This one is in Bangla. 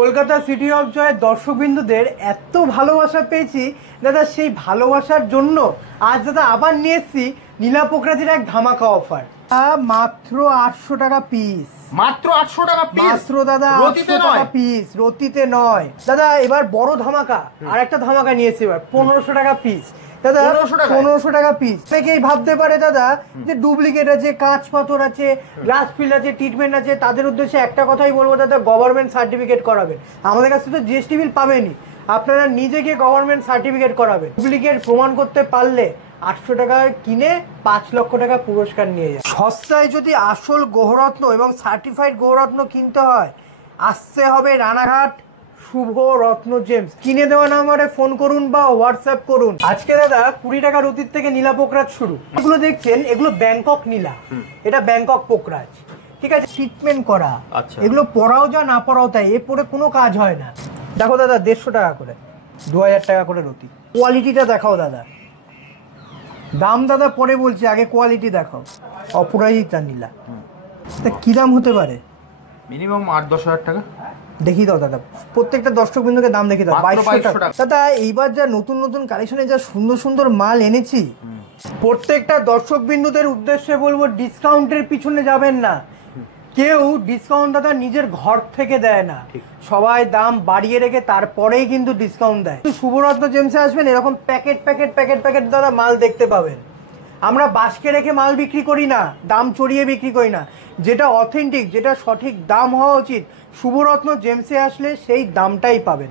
কলকাতা সিটি অফ জয়ের দর্শকবৃন্দদের এত ভালোবাসা পেয়েছি দাদা, সেই ভালোবাসার জন্য আজ দাদা আবার নিয়ে এসেছি নীলা পোকরাজের এক ধামাকা অফার। মাত্র 800 টাকা পিস, মাত্র 800 টাকা পিস, মাত্র দাদা 800 টাকা পিস, রতিতে নয় দাদা। এবার বড় ধামাকা, আর একটা ধামাকা নিয়েছি এবার 1500 টাকা পিস দাদা, 1500 টাকা পিস। অনেকেই ভাবতে পারে দাদা যে ডুপ্লিকেট আছে, কাঁচ পাথর আছে, গ্লাস ফিল আছে, ট্রিটমেন্ট আছে। তাদের উদ্দেশ্যে একটা কথাই বলবো দাদা, গভর্নমেন্ট সার্টিফিকেট করাবেন। আমাদের কাছে তো জিএসটি বিল পাবেনই, আপনারা নিজেকে গভর্নমেন্ট সার্টিফিকেট করাবেন। ডুপ্লিকেট প্রমাণ করতে পারলে 800 টাকা কিনে 5 লক্ষ টাকা পুরস্কার নিয়ে যায়। সস্তায় যদি আসল গৌরত্ন এবং সার্টিফাইড গৌরত্ন কিনতে হয়, আসতে হবে রানাঘাট শুভ রত্ন জেমস। কিনে দেওয়া নাম্বারে ফোন করুন বা হোয়াটসঅ্যাপ করুন। আজকে দাদা 20 টাকা রতির থেকে নীলা পোকরাজ শুরু। এগুলো দেখছেন, এগুলো ব্যাংকক নীলা, এটা ব্যাংকক পোকরাজ, ঠিক আছে? ট্রিটমেন্ট করা, এগুলো পরাও যা না পরাও তাই, এ পরে কোনো কাজ হয় না। দেখো দাদা 150 টাকা করে, 2000 টাকা করে রতি। কোয়ালিটিটা দেখাও দাদা, দাম দাদা পরে বলছি, আগে কোয়ালিটি দেখাও। অপরাজিতা নীলা, তা কি দাম হতে পারে? মিনিমাম 8-10 হাজার টাকা। দেখি দাও দাদা, প্রত্যেকটা দর্শক বিন্দুকে দাম দেখি দাও। 2200 টাকা দাদা। এইবার যা নতুন নতুন কালেকশনে যা সুন্দর সুন্দর মাল এনেছি, প্রত্যেকটা দর্শক বিন্দুদের উদ্দেশ্যে বলবো, ডিসকাউন্টের পিছনে যাবেন না। কেউ ডিসকাউন্ট দাদা নিজের ঘর থেকে দেয় না, সবাই দাম বাড়িয়ে রেখে তারপরেই কিন্তু ডিসকাউন্ট দেয়। শুভরত্ন জেমসে আসবেন, এরকম প্যাকেট প্যাকেট প্যাকেট প্যাকেট দাদা মাল দেখতে পাবেন। আমরা বাসকে রেখে মাল বিক্রি করি না, দাম চড়িয়ে বিক্রি করি না। যেটা অথেন্টিক, যেটা সঠিক দাম হওয়া উচিত, শুভরত্ন জেমসে আসলে সেই দামটাই পাবেন।